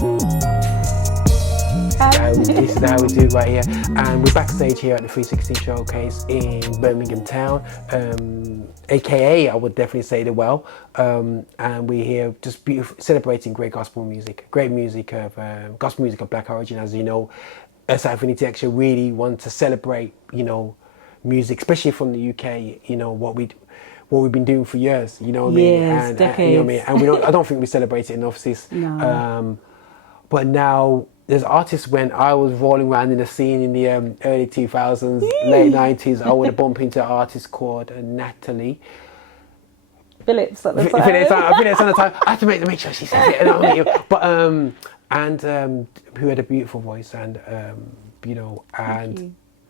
This is how we do it right here, and we're backstage here at the 360 Showcase in Birmingham town, aka I would definitely say the Well, and we're here just celebrating great gospel music, of gospel music of Black origin. As you know, Affinity Xtra really want to celebrate, music, especially from the UK. What we've been doing for years. You know what I mean? Years, decades. You know what I mean? And I don't think we celebrate it enough, sis. No. But now there's artists. When I was rolling around in the scene in the early 2000s, late 90s, I would bump into an artist called Natalie Phillips at the time. Phillips on the time. I have to make sure she says it. But who had a beautiful voice, and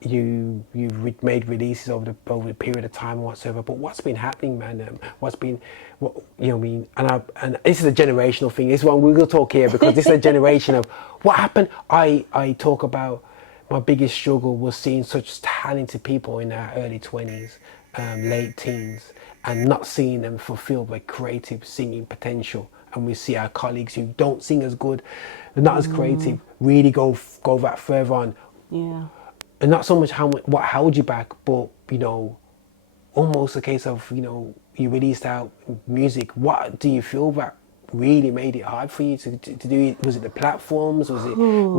you've made releases over the period of time and whatsoever. But what's been happening, man? And this is a generational thing. This is one we will talk here, because this is a generation of what happened. I talk about my biggest struggle was seeing such talented people in their early 20s, late teens, and not seeing them fulfilled by creative singing potential. And we see our colleagues who don't sing as good, not as creative, really go that further on. Yeah. And not so much what held you back, but almost a case of you released out music. What do you feel that really made it hard for you to do it? Was it the platforms? Was it and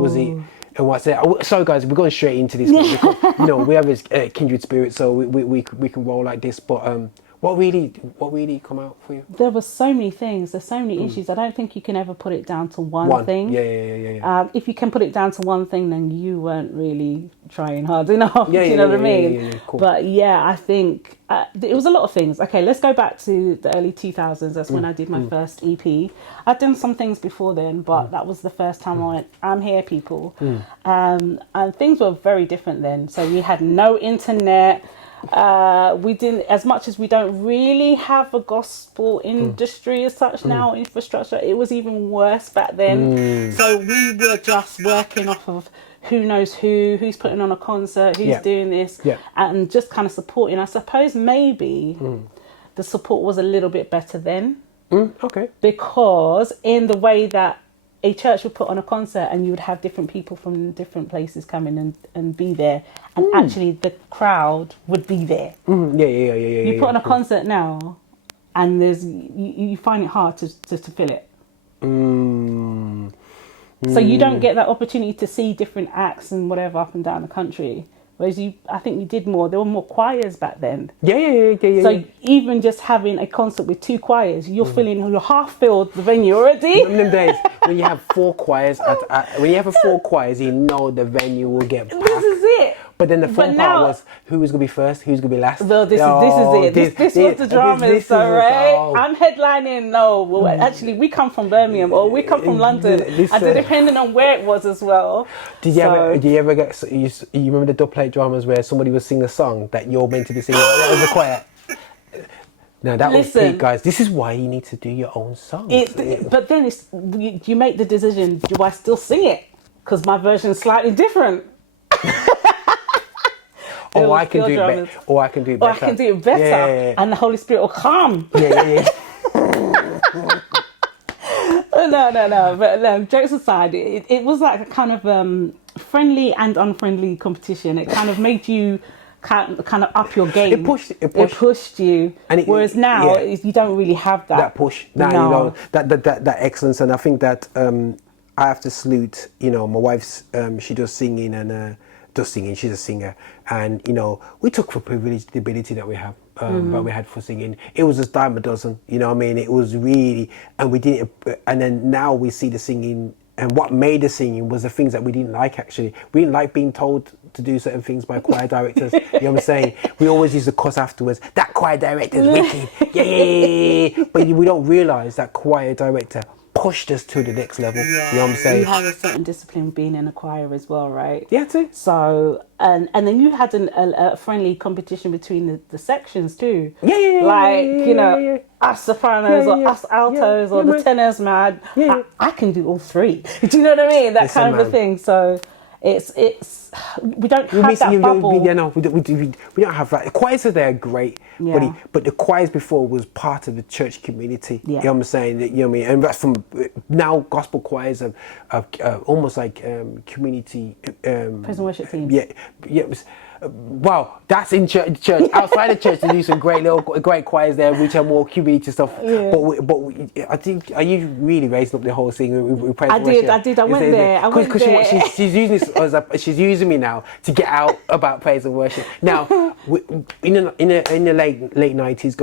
what's it? Sorry guys, we're going straight into this because we have a kindred spirit, so we can roll like this. But what really come out for you? There were so many things. There's so many issues. I don't think you can ever put it down to one thing. Yeah. If you can put it down to one thing, then you weren't really trying hard enough. Do you know what I mean? Yeah, cool. But yeah, I think it was a lot of things. Okay, let's go back to the early 2000s. That's when I did my first EP. I'd done some things before then, but that was the first time I went, I'm here, people. And things were very different then. So we had no internet. We didn't, as much as we don't really have a gospel industry as such now, infrastructure, it was even worse back then. So we were just working off of who knows who's putting on a concert, who's doing this, and just kind of supporting. I suppose maybe the support was a little bit better then. Okay. Because in the way that a church would put on a concert and you would have different people from different places come in and be there, and actually the crowd would be there. Yeah. You put on a concert now and you find it hard to fill it. So you don't get that opportunity to see different acts and whatever up and down the country. Whereas I think you did more. There were more choirs back then. Yeah. So even just having a concert with two choirs, you're half filled the venue already. In them days, when you have four choirs, you know the venue will get packed. This is it. But then the fun part was who was going to be first, who's going to be last. Well, this is it. This was the drama, right? I'm headlining. No, well, actually, we come from Birmingham or we come from London, and depending on where it was as well. Did you ever get? You remember the dub plate dramas where somebody would sing a song that you're meant to be singing? That was a choir. No, that was peak, guys. This is why you need to do your own songs. But then you make the decision: do I still sing it? Because my version's slightly different. I can do it better. Yeah. And the Holy Spirit will come. Yeah. No. But jokes aside, it was like a kind of friendly and unfriendly competition. It kind of made you kind of up your game. It pushed you. Whereas now you don't really have that push. Now that excellence, and I think that I have to salute. My wife's she does singing and. She's a singer, and we took for privilege the ability that we have, that we had for singing. It was just dime a dozen, it was really, and we didn't, and then now we see the singing, and what made the singing was the things that we didn't like. Actually, we didn't like being told to do certain things by choir directors. You know what I'm saying? We always used to cuss afterwards. That choir director's wicked. Yeah. But we don't realise that choir director pushed us to the next level. You know what I'm saying? You had a certain discipline being in a choir as well, right? Yeah, too. So, and then you had a friendly competition between the sections too. Yeah. Us sopranos or us altos or the tenors, man. I can do all three. Do you know what I mean? That kind of a thing. So it's we don't have that bubble. We don't have that. The choirs are there, great, Yeah. but the choirs before was part of the church community. Yeah. You know what I'm saying? You know what I mean? And that's from now gospel choirs of almost like community Praise and worship teams. Yeah, yeah. It was, wow, that's in church. Outside the church, they do some great choirs there, which are more community stuff. Yeah. I think, are you really raising up the whole thing with praise and I worship? did. I went there. Because she's using this she's using me now to get out about praise and worship. Now, in the late 90s,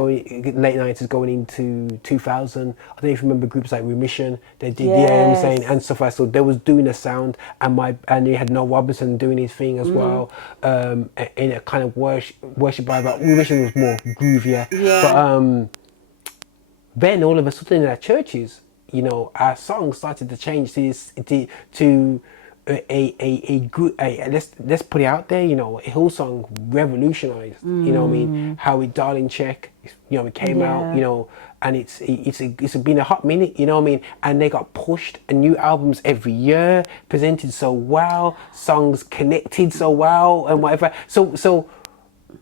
going into 2000, I don't know if you remember groups like Remission. They did, Yes. yeah, I'm saying, and stuff like that. So they was doing a sound, and you had Noel Robinson doing his thing as well. In a kind of worship vibe, but Remission was more groovier. Yeah. But then all of a sudden in our churches, you know, our songs started to change to a good, let's put it out there, you know, Hillsong revolutionized, you know what I mean, how it Darling Check, you know, it came out, you know, and it's been a hot minute, you know what I mean, and they got pushed, and new albums every year, presented so well, songs connected so well, and whatever. So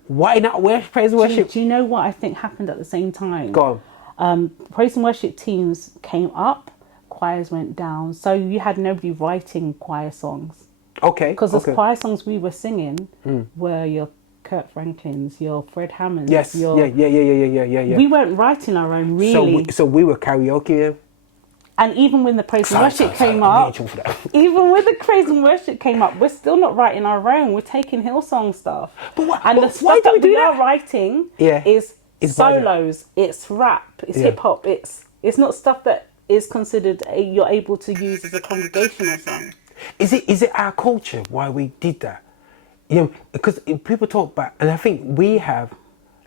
why not praise and worship? Do you know what I think happened at the same time? Go on. Praise and worship teams came up, choirs went down, so you had nobody writing choir songs. Okay. Because the choir songs we were singing were your Kurt Franklin's, your Fred Hammond's. Yes. Yeah. We weren't writing our own, really. So we were karaoke. And even when the praise and worship came up, we're still not writing our own. We're taking Hillsong stuff. And the stuff that we are writing is solos, it's rap, it's hip hop. It's not stuff that is considered you're able to use as a congregational song. Is it our culture why we did that? You know, because people talk about, and I think we have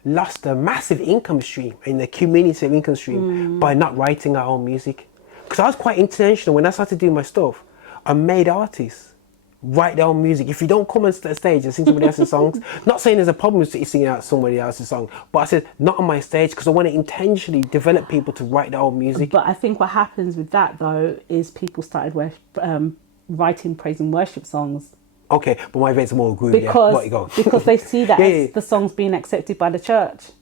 lost a massive income stream in the community of income stream by not writing our own music. Because I was quite intentional when I started doing my stuff. I made artists write their own music. If you don't come on stage and sing somebody else's songs, not saying there's a problem with singing out somebody else's song, but I said not on my stage because I want to intentionally develop people to write their own music. But I think what happens with that though is people started writing praise and worship songs. Okay, but my events are more groovy. Because they see that as the songs being accepted by the church.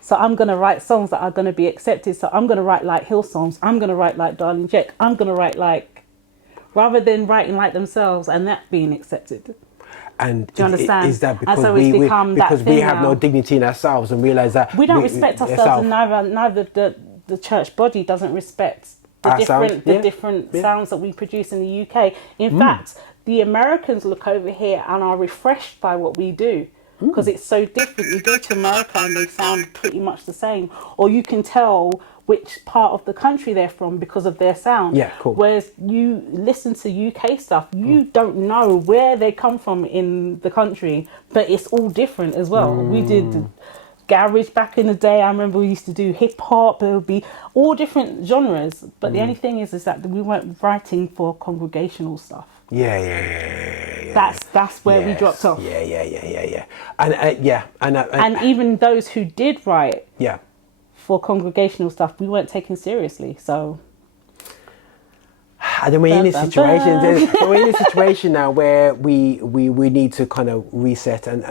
So I'm going to write songs that are going to be accepted. So I'm going to write like Hillsongs. I'm going to write like Darling Jack. I'm going to write like, rather than writing like themselves and that being accepted. And do you understand? Is that because we have no dignity in ourselves and realise that we don't respect ourselves, and neither the church body doesn't respect the different sounds that we produce in the UK. In fact, the Americans look over here and are refreshed by what we do because it's so different. You go to America and they sound pretty much the same, or you can tell which part of the country they're from because of their sound. Yeah, cool. Whereas you listen to UK stuff, you don't know where they come from in the country, but it's all different as well. We did garage back in the day. I remember we used to do hip hop. There would be all different genres, but the only thing is that we weren't writing for congregational stuff. Yeah. That's where we dropped off. Yeah. And even those who did write, yeah, for congregational stuff, we weren't taken seriously. So, and then we're in a situation now where we need to kind of reset and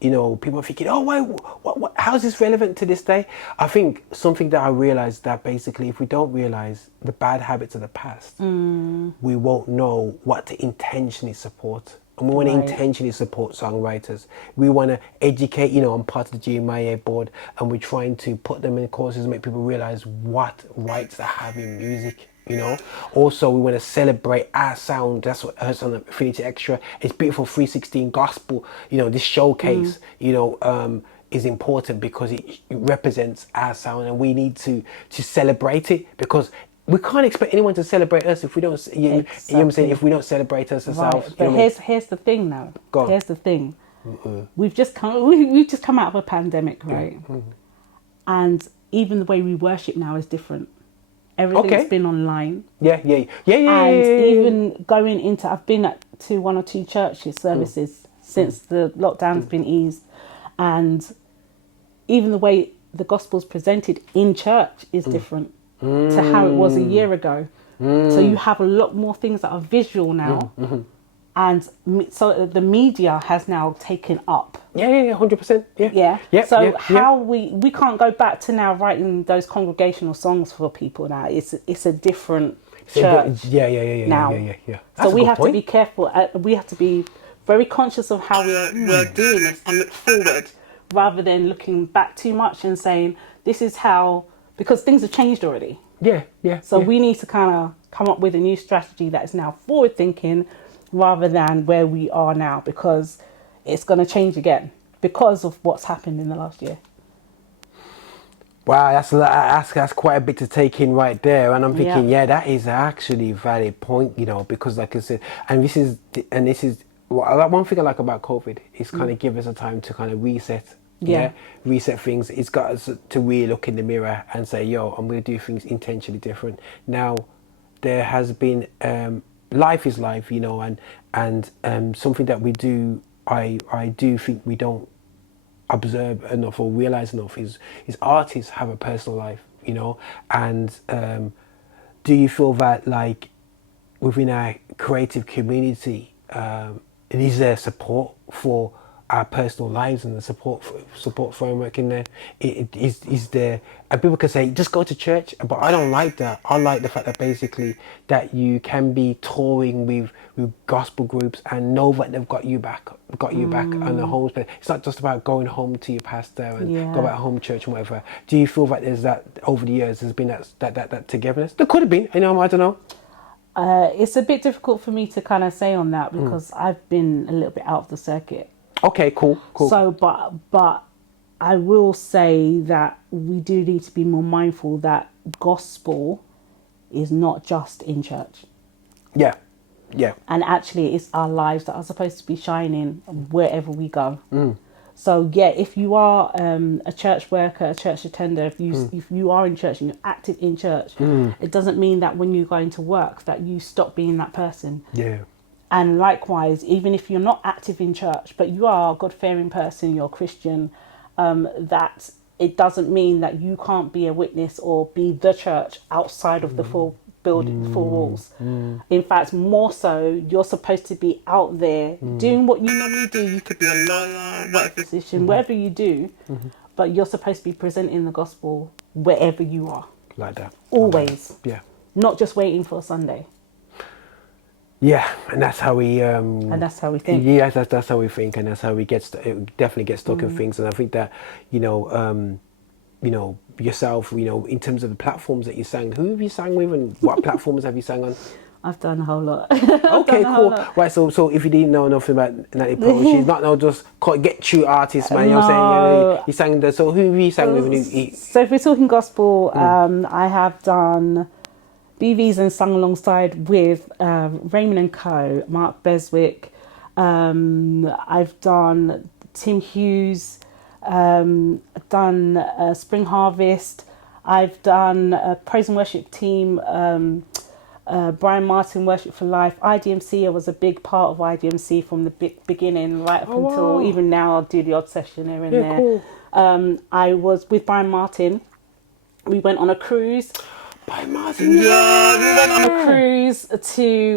you know, people are thinking, oh, what, how's this relevant to this day? I think something that I realized that basically if we don't realize the bad habits of the past, we won't know what to intentionally support. And we want to intentionally support songwriters. We want to educate, you know, I'm part of the GMIA board, and we're trying to put them in courses and make people realize what rights they have in music. You know, also we want to celebrate our sound. That's what hurts on Affinity Xtra. It's beautiful 316 gospel. You know, this showcase, you know, is important because it represents our sound, and we need to celebrate it because we can't expect anyone to celebrate us if we don't. You know what I'm saying? If we don't celebrate us ourselves. But here's the thing now. Go on. Here's the thing. We've just come out of a pandemic, right? And even the way we worship now is different. Everything's been online. Yeah. And even going into, I've been to one or two churches services since the lockdown's been eased, and even the way the gospel's presented in church is different to how it was a year ago. So you have a lot more things that are visual now. And so the media has now taken up. Yeah, 100%. Yeah. How we can't go back to now writing those congregational songs for people now. It's a different church. Now. Yeah. So we have to be careful. We have to be very conscious of how we're doing this and look forward rather than looking back too much and saying this is how, because things have changed already. Yeah. So we need to kind of come up with a new strategy that is now forward thinking rather than where we are now, because it's going to change again because of what's happened in the last year. Well, that's quite a bit to take in right there, and I'm thinking, that is actually a valid point, because like I said, and this is one thing I like about COVID is kind of give us a time to kind of reset. Reset things. It's got us to really look in the mirror and say, I'm going to do things intentionally different. Now, there has been life is life, and something that we do, I do think we don't observe enough or realize enough is artists have a personal life, and do you feel that like within our creative community, is there support for our personal lives and the support framework in there? Is there, and people can say just go to church, but I don't like that. I like the fact that basically that you can be touring with gospel groups and know that they've got you back on the home space. It's not just about going home to your pastor and go back home church and whatever. Do you feel that there's that over the years there's been that togetherness? There could have been, I don't know. It's a bit difficult for me to kind of say on that because I've been a little bit out of the circuit. Okay, cool. So, but I will say that we do need to be more mindful that gospel is not just in church. Yeah. And actually, it's our lives that are supposed to be shining wherever we go. So, if you are a church worker, a church attender, if you are in church and you're active in church, it doesn't mean that when you go into work that you stop being that person. Yeah. And likewise, even if you're not active in church, but you are a God-fearing person, you're a Christian, that it doesn't mean that you can't be a witness or be the church outside of the four walls. In fact, more so, you're supposed to be out there doing what you normally do. You could be a lawyer, whatever position, whatever you do, but you're supposed to be presenting the gospel wherever you are. Like that. Always. Yeah. Not just waiting for a Sunday. Yeah, and that's how we and that's how we think. Yeah, that's how we think, and that's how we definitely get stuck in things. And I think that yourself, in terms of the platforms that you sang, who have you sang with, and what platforms have you sang on? I've done a whole lot. Okay, cool. Right, so if you didn't know nothing about Natalie Pearl, she's not just get true artist, man. You know what I'm saying? You sang the. So who have you sang with? So if we're talking gospel, I have done BVs and sung alongside with Raymond & Co, Mark Beswick. I've done Tim Hughes. I've done Spring Harvest. I've done Praise and Worship Team, Brian Martin, Worship for Life. IDMC, I was a big part of IDMC from the beginning right up until even now. I'll do the odd session here and there. Cool. I was with Brian Martin. We went on a cruise. Brian Martin. Yeah, we went on a cruise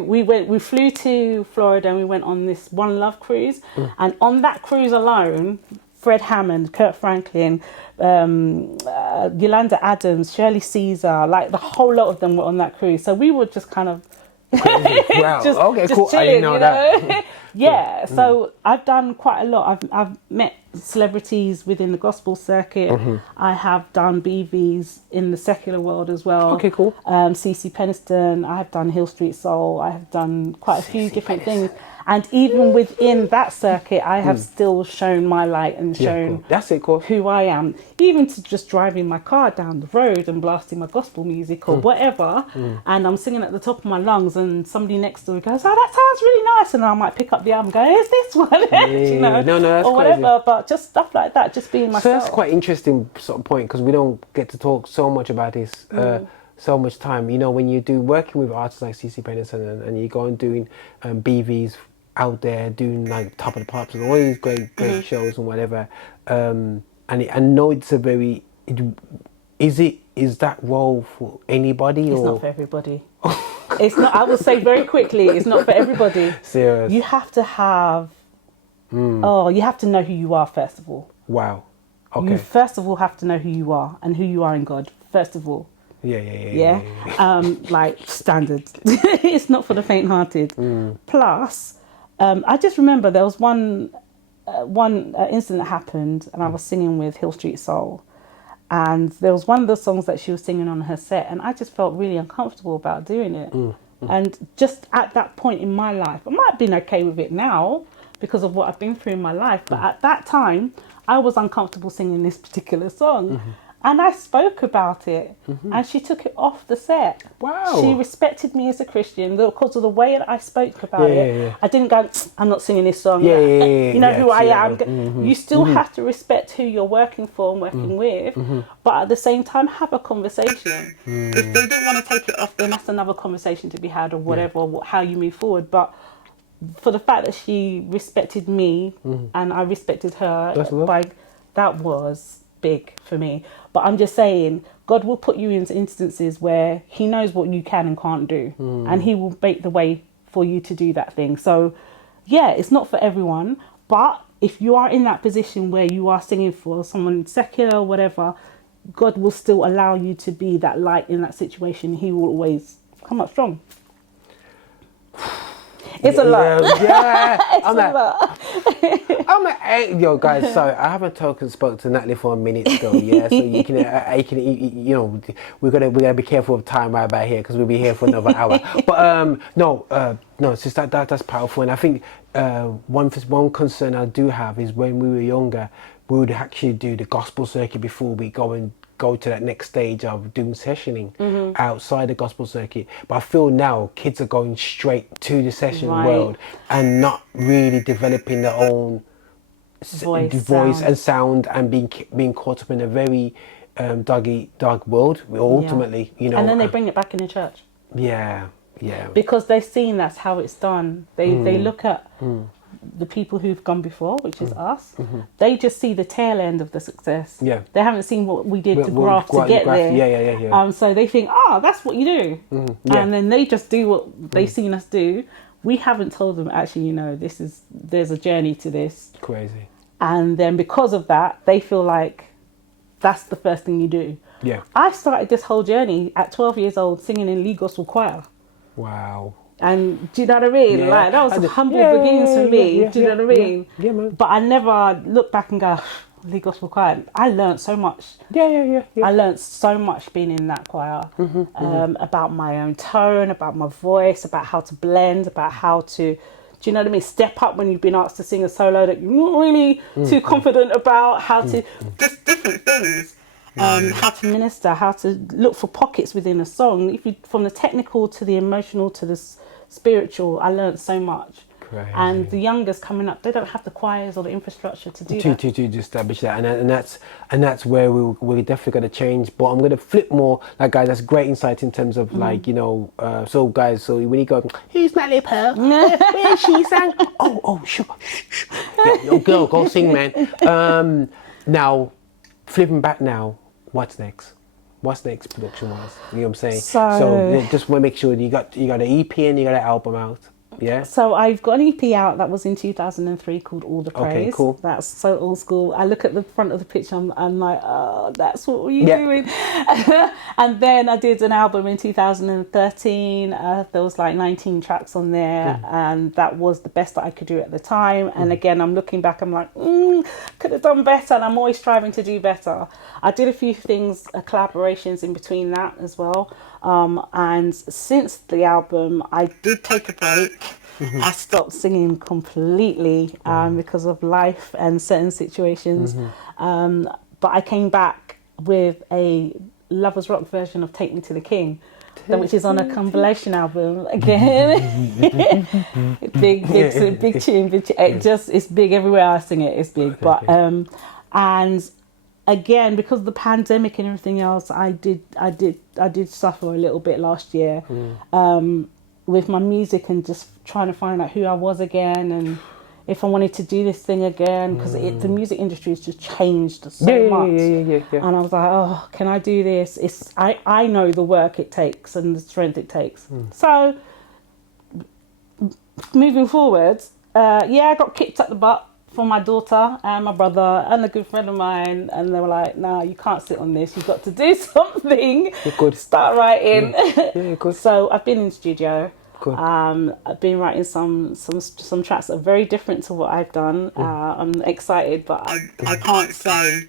we flew to Florida and we went on this One Love cruise. And on that cruise alone, Fred Hammond, Kurt Franklin, Yolanda Adams, Shirley Caesar, like the whole lot of them were on that cruise. So we were just kind of wow. just cool. Chilling, I didn't know that. Yeah, so I've done quite a lot. I've met celebrities within the gospel circuit. I have done BVs in the secular world as well. Okay, cool. CC Peniston. I have done Hill Street Soul. I have done quite a few different things. And even within that circuit, I have still shown my light and shown That's it, cool. who I am. Even to just driving my car down the road and blasting my gospel music or whatever. And I'm singing at the top of my lungs and somebody next door goes, oh, that sounds really nice. And I might pick up the album and go, here's this one. No, that's or whatever. crazy. But just stuff like that, just being myself. So that's quite interesting sort of point, because we don't get to talk so much about this. So much time, when you do working with artists like CC Peniston and you go and doing BVs out there doing like Top of the Pops and all these great shows and whatever, and I know it's a very is that role for anybody? It's or not for everybody. It's not. I will say very quickly. It's not for everybody. Serious. You have to have. Oh, you have to know who you are first of all. Wow. Okay. You first of all have to know who you are and who you are in God. First of all. Yeah. Like standard. It's not for the faint-hearted. Plus, I just remember there was one incident that happened, and I was singing with Hill Street Soul, and there was one of the songs that she was singing on her set, and I just felt really uncomfortable about doing it. And just at that point in my life, I might have been okay with it now because of what I've been through in my life, but at that time, I was uncomfortable singing this particular song. And I spoke about it, and she took it off the set. Wow. She respected me as a Christian because of the way that I spoke about it. Yeah. I didn't go, I'm not singing this song. You know who I am. You still have to respect who you're working for and working with, but at the same time, have a conversation. If they didn't want to take it off, then that's another conversation to be had, or whatever, or how you move forward. But for the fact that she respected me and I respected her, that was big for me. But I'm just saying, God will put you in instances where he knows what you can and can't do, and he will make the way for you to do that thing. So yeah, it's not for everyone, but if you are in that position where you are singing for someone secular or whatever, God will still allow you to be that light in that situation. He will always come up strong. It's a lot. Yeah. It's a lot. Yo, guys, sorry, I haven't spoke to Natalie for a minute still, yeah? So you can, you know, we're gonna be careful of time right about here because we'll be here for another hour. But no, it's just that's powerful. And I think one concern I do have is when we were younger, we would actually do the gospel circuit before we go to that next stage of doing sessioning outside the gospel circuit. But I feel now kids are going straight to the session world and not really developing their own voice and sound, and being caught up in a very dark world ultimately, you know. And then they bring it back in the church. Yeah. Because they've seen that's how it's done. They look at the people who've gone before, which is us. They just see the tail end of the success. Yeah. They haven't seen what we did to graft to get there. Yeah. So they think, that's what you do. And then they just do what they've seen us do. We haven't told them, actually, you know, there's a journey to this. Crazy. And then because of that, they feel like that's the first thing you do. Yeah. I started this whole journey at 12 years old singing in lead gospel choir. Wow. And do you know what I mean? Yeah. Like, that was humble beginnings for me. Do you know what I mean? Yeah, man. But I never look back and go, lead gospel choir. I learned so much. Yeah. I learned so much being in that choir, about my own tone, about my voice, about how to blend, about how to, do you know what I mean? Step up when you've been asked to sing a solo that you're not really too confident about, how to, just different things. How to minister, how to look for pockets within a song. From the technical to the emotional to the spiritual, I learned so much. Crazy. And the youngest coming up, they don't have the choirs or the infrastructure to do that. To establish that, and that's where we're definitely going to change. But I'm going to flip more. Like, guys, that's great insight in terms of like, you know. So guys, so when you go, who's Natalie Pearl? Where she sang? Oh, shh. Yeah, no, girl, go sing, man. Now, flipping back now, what's next? What's next production wise? You know what I'm saying? So just want to make sure you got an EP and you got an album out. Yeah. So I've got an EP out that was in 2003 called All the Praise. Okay, cool. That's so old school. I look at the front of the picture, I'm like, oh, that's what we're doing. And then I did an album in 2013. There was like 19 tracks on there, and that was the best that I could do at the time. And again, I'm looking back, I'm like, could have done better, and I'm always striving to do better. I did a few things, collaborations in between that as well. And since the album, I did take a break. I stopped singing completely because of life and certain situations. But I came back with a Lovers Rock version of Take Me to the King, which is on a compilation album again. big tune. It's big everywhere I sing it. It's big. But and again, because of the pandemic and everything else, I did suffer a little bit last year with my music and just trying to find out who I was again, and if I wanted to do this thing again, because the music industry has just changed so much. Yeah. And I was like, oh, can I do this? I know the work it takes and the strength it takes. So moving forward, I got kicked at the butt from my daughter and my brother and a good friend of mine, and they were like, "No, you can't sit on this. You've got to do something. Good. Start writing." Yeah, good. So I've been in the studio. Good. I've been writing some tracks that are very different to what I've done. I'm excited, but I can't say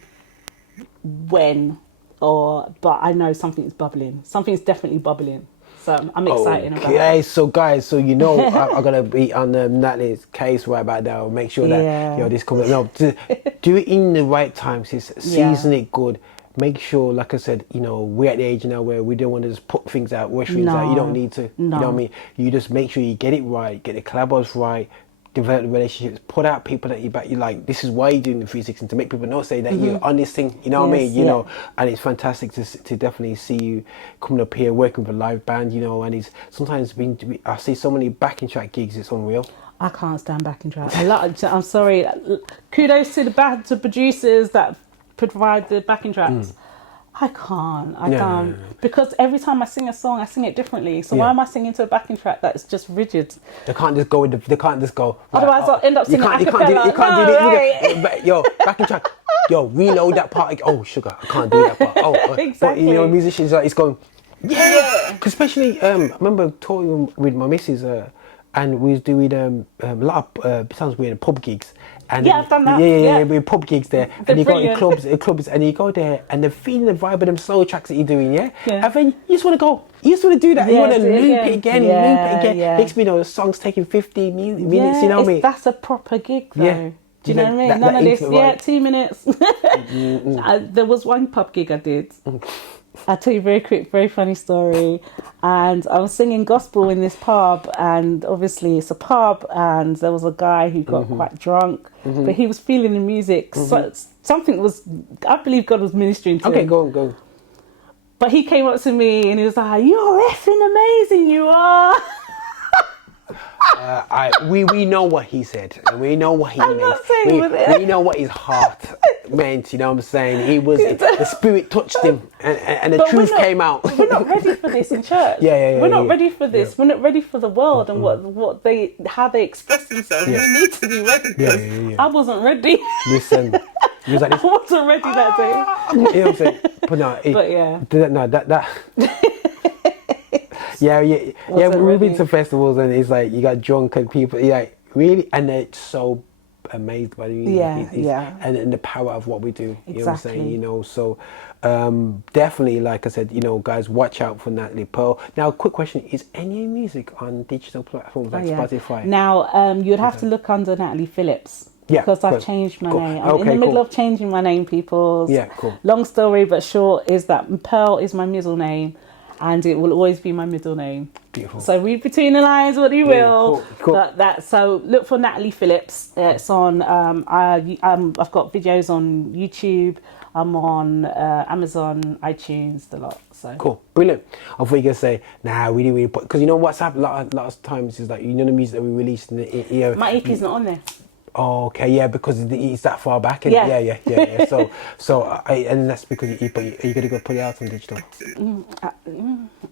when but I know something's bubbling. Something's definitely bubbling. So I'm excited about it. Okay, so guys, so I'm gonna be on Natalie's case right about now. Make sure that this comes. No, do it in the right time. Season it good. Make sure, like I said, we're at the age now where we don't want to just put things out, rush things out. You don't need to. No. You know what I mean? You just make sure you get it right, get the collabos right, develop the relationships, put out people that you like. This is why you're doing the 316, to make people know, say that you're on this thing. You know what I mean? You know, and it's fantastic to definitely see you coming up here working with a live band. And it's sometimes I see so many backing track gigs. It's unreal. I can't stand backing tracks. I'm sorry. Kudos to the producers that provide the backing tracks. I can't. Because every time I sing a song, I sing it differently. So why am I singing to a backing track that's just rigid? They can't just go They can't just go. Right, otherwise, I'll end up singing a cappella. You can't do that. Yo, backing track. Yo, reload that part. Oh, sugar, I can't do that part. Exactly. But musicians it's going. Yeah. Cause especially I remember touring with my missus and we was doing a lot of times we had pub gigs. And I've done that. Yeah, we're pub gigs there. They're and you brilliant. go in clubs, and you go there, and the feeling, the vibe of them slow tracks that you're doing, Yeah. And then you just want to go. You just want to do that. You want to loop it again, Yeah. Next minute, the song's taking 15 minutes, you know what I mean? That's a proper gig, though. Yeah. Do you know what I mean? None of this, 2 minutes. There was one pub gig I did. I'll tell you a very quick, very funny story. And I was singing gospel in this pub, and obviously it's a pub, and there was a guy who got quite drunk, but he was feeling the music. So something was, I believe God was ministering to him. Okay, go. But he came up to me and he was like, "You're effing amazing, you are." We know what he said, and we know what he meant. not saying with it. We know what his heart meant. You know what I'm saying? He was the spirit touched him, and the truth came out. We're not ready for this in church. We're not ready for this. Yeah. We're not ready for the world and how they express themselves. We need to be ready. Because I wasn't ready. Listen, he was like, I wasn't ready that day. you know what I'm saying? But no, that. Yeah. We've been to festivals and it's like you got drunk and people, really, and they're so amazed by the music. And the power of what we do. You know what I'm saying? So definitely, like I said, guys, watch out for Natalie Pearl. Now, quick question: is any music on digital platforms like Spotify? Now, you'd have to look under Natalie Phillips. Because I've changed my name. I'm in the middle of changing my name, people. Yeah, cool. Long story, but short is that Pearl is my middle name, and it will always be my middle name. Beautiful. So read between the lines what you will. Cool. So look for Natalie Phillips. It's on. I've got videos on YouTube. I'm on Amazon, iTunes, the lot. So cool, brilliant. I thought you were gonna say, nah, really, because what's happened. A lot of times is like the music that we released in the my EP's not on there. Oh, okay, because it's that far back. And yeah. And that's because you're gonna go put it out on digital.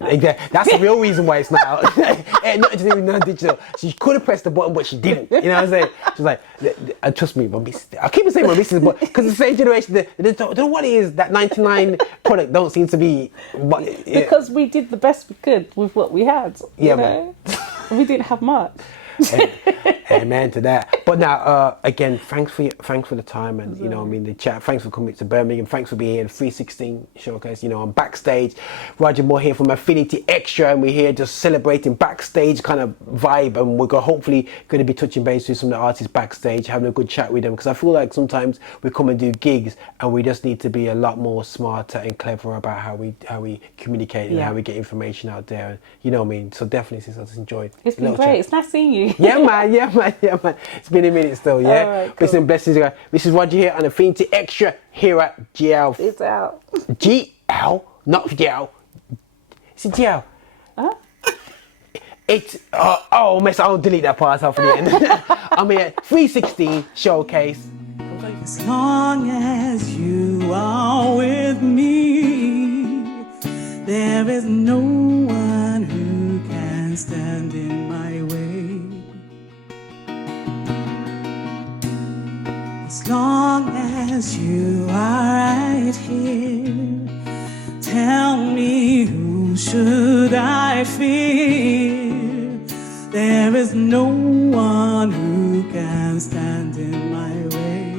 That's the real reason why it's not out. It nothing to do with non-digital. She could have pressed the button, but she didn't. You know what I'm saying? She's like, trust me, my missus. I keep on saying my missus, but because the same generation, they don't know what it is. That 99 product don't seem to be. Because we did the best we could with what we had. You know? We didn't have much. Amen to that. But now, again, thanks for the time and the chat. Thanks for coming to Birmingham. Thanks for being here. The 316 showcase. I'm backstage. Roger Moore here from Affinity Xtra, and we're here just celebrating backstage kind of vibe. And we're hopefully going to be touching base with some of the artists backstage, having a good chat with them. Because I feel like sometimes we come and do gigs, and we just need to be a lot more smarter and clever about how we communicate and how we get information out there. You know what I mean? So definitely, since I just enjoyed. It's been great. Chat. It's nice seeing you. Yeah, man. It's been a minute still, yeah? All right, cool. Listen, blessings, guys. This is Roger here on Affinity Xtra here at GL. It's out. GL, not GL. It's a GL. Huh? It's mess! I'll delete that part off the end. I'm here. 316 showcase. As long as you are with me, there is no one who can stand in my way. As long as you are right here, tell me, who should I fear? There is no one who can stand in my way.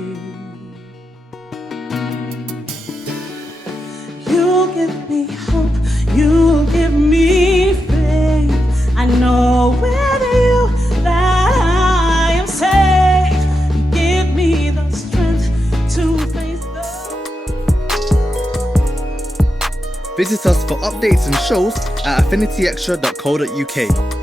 You'll give me hope, you'll give me faith. I know with you that I am safe. You give me the strength to face the... Visit us for updates and shows at affinityextra.co.uk.